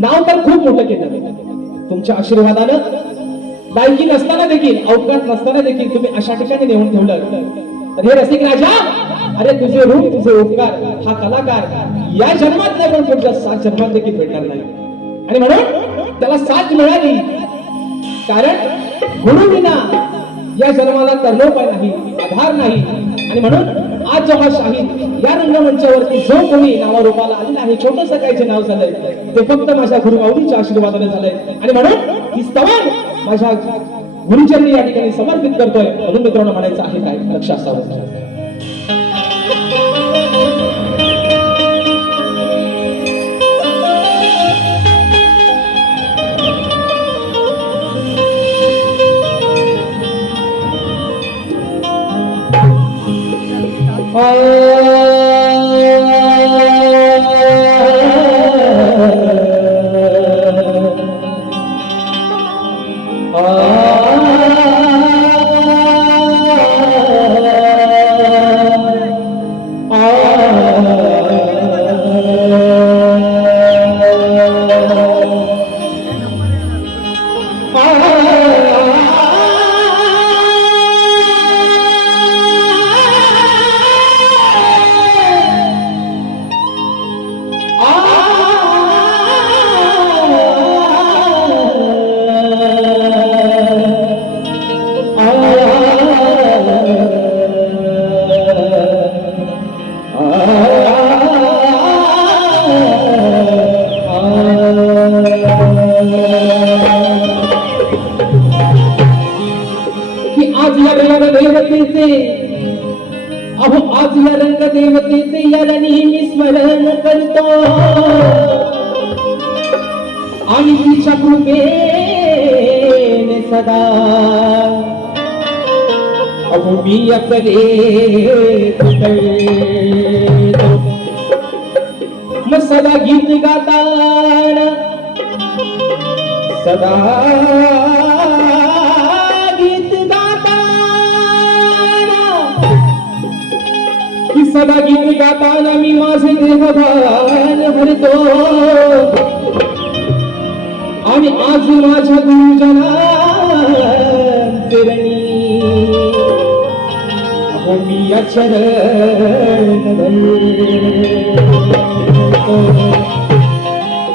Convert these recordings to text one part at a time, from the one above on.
नाव तर खूप मोठं केलं तुमच्या आशीर्वादानं लायकी नसताना देखील अवकाश नसताना देखील तुम्ही अशा ठिकाणी नेऊन ठेवलं. तर हे रसिक राजा अरे तुझे रूप तुझे उपकार हा कलाकार या जन्मात नाही पण पुढच्या सात जन्मात देखील भेटणार नाही. आणि म्हणून त्याला साथ मिळाली. कारण गुरु विना या जन्माला तरणोपाय नाही आधार नाही. आणि म्हणून आज जेव्हा शाहीद या रंगमंचावरती जो कोणी नावारूपाला आलेला आहे छोटस काहीचे नाव झालंय. ते फक्त माझ्या गुरु माऊलीच्या आशीर्वादाने झालंय. आणि म्हणून ही स्तवन माझ्या गुरुचरणी या ठिकाणी समर्पित करतोय. म्हणून मित्रांनो म्हणायचं आहे काय? लक्षात असावं. Oh. आपल्या आज रंग देवतेचे याला नेहमी स्मरण करतो. आणि तिच्या कृपेने सदा अहो मी आपले मग सदा गीत गाताना सदा की सदा गीत गाताना मी माझे देहभान भरतो. आणि आज माझ्या गुरुजना मी अक्षर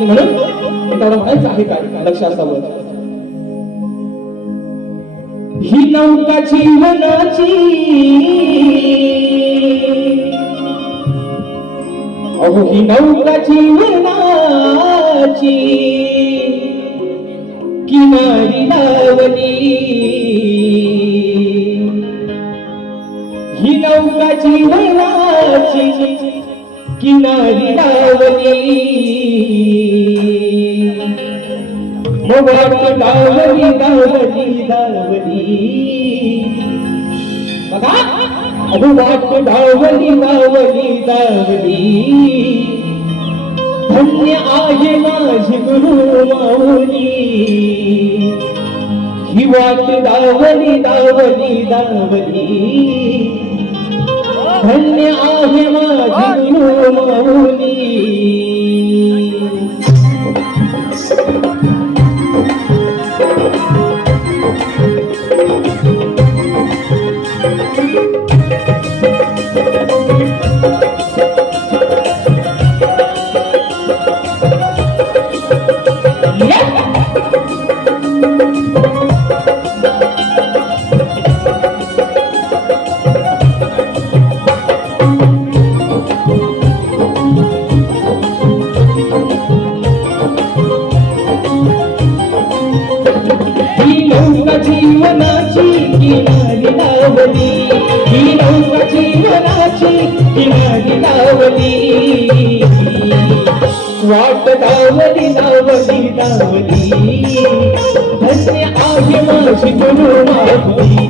म्हणून त्याला म्हणायचं आहे काय लक्ष असावं ही नौका जीवनाची. अहो ही नौका जीवनाची. किनारी लावली. ही नौका जीवनाची. किनारी लावली. मग वाट दावली दावली बघा वाट दावली दावली दावली धन्य आहे माझी गुरु माऊली ही वाट दावली दावली दावली धन्य आहे माझी गुरु माऊली ही किनारी वाट धावली धावली धावली. धन्य आहे माझी गुरु माऊली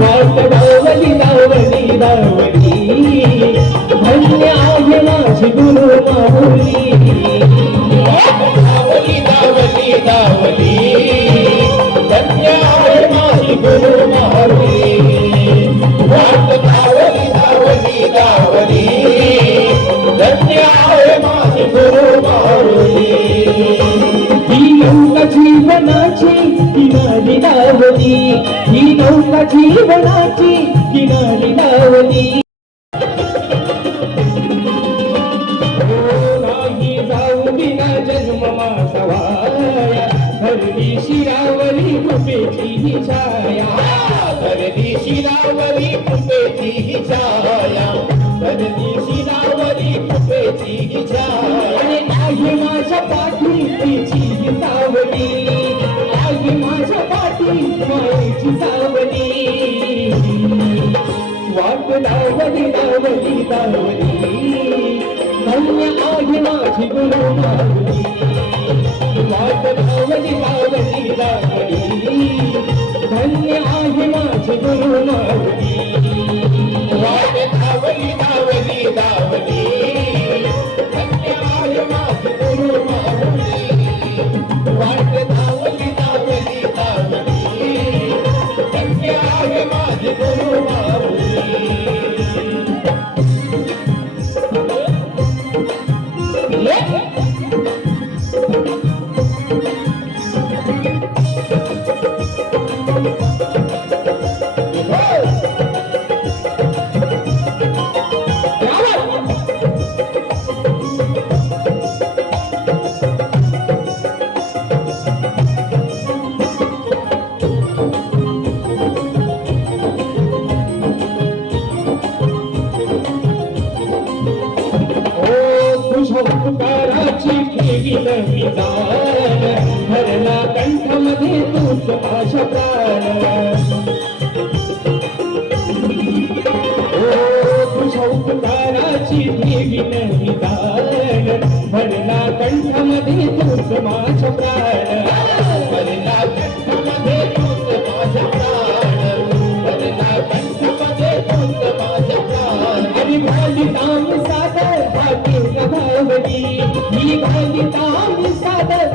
वाट धावली धावली धावली. धन्य आहे माझी गुरु किनारी लावली ही नौका जीवनाची किनारी लावली ओ जन्म माझा वाया धरली शिरावरी कृपेची छाया. मायेची सावली वाट लावली लावली लावली. धन्य आहे माझी गुरु माऊली वाट लावली लावली लावली. धन्य आहे माझी गुरु माऊली कंठामध्ये तूच माझ्या प्राण भरला तूच माझ्या प्राण भरला कंठमध्ये तूच प्राण भरला कंठमध्ये तूच प्राण आणि ताम सादर हाकेला धावली ही ताम सादर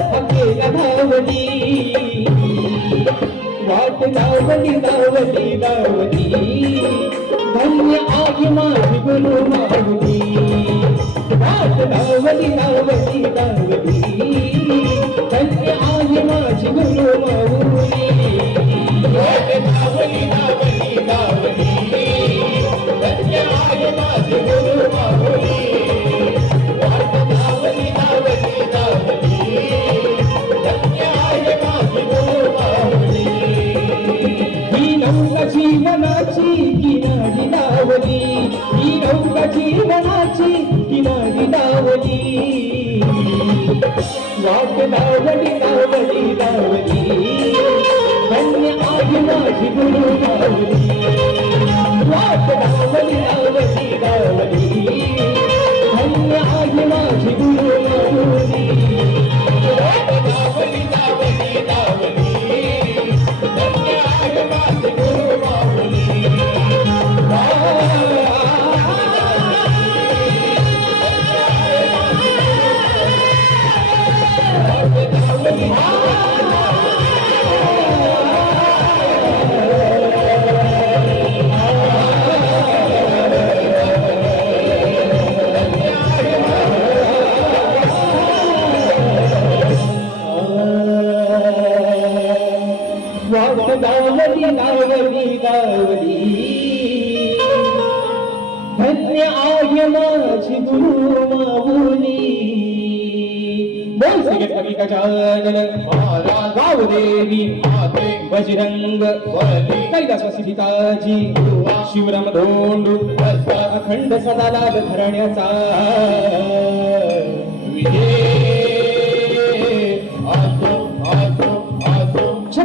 वाट लावली लावली लावली धन्य आहे माझी गुरु माऊली वाट लावली लावली लावली धन्य आहे माझी गुरु माऊली वाट धावली धावली धावली धन्य आहे माझे वाट लावली लावली धन्य आहे माझी गुरु माऊली गावली गावली गावली धन्य आहे माझी गुरु माऊली बोल गजानन माते बजरंग शिवराम धोंडू अखंड सदा लाग धरण्याचा विजय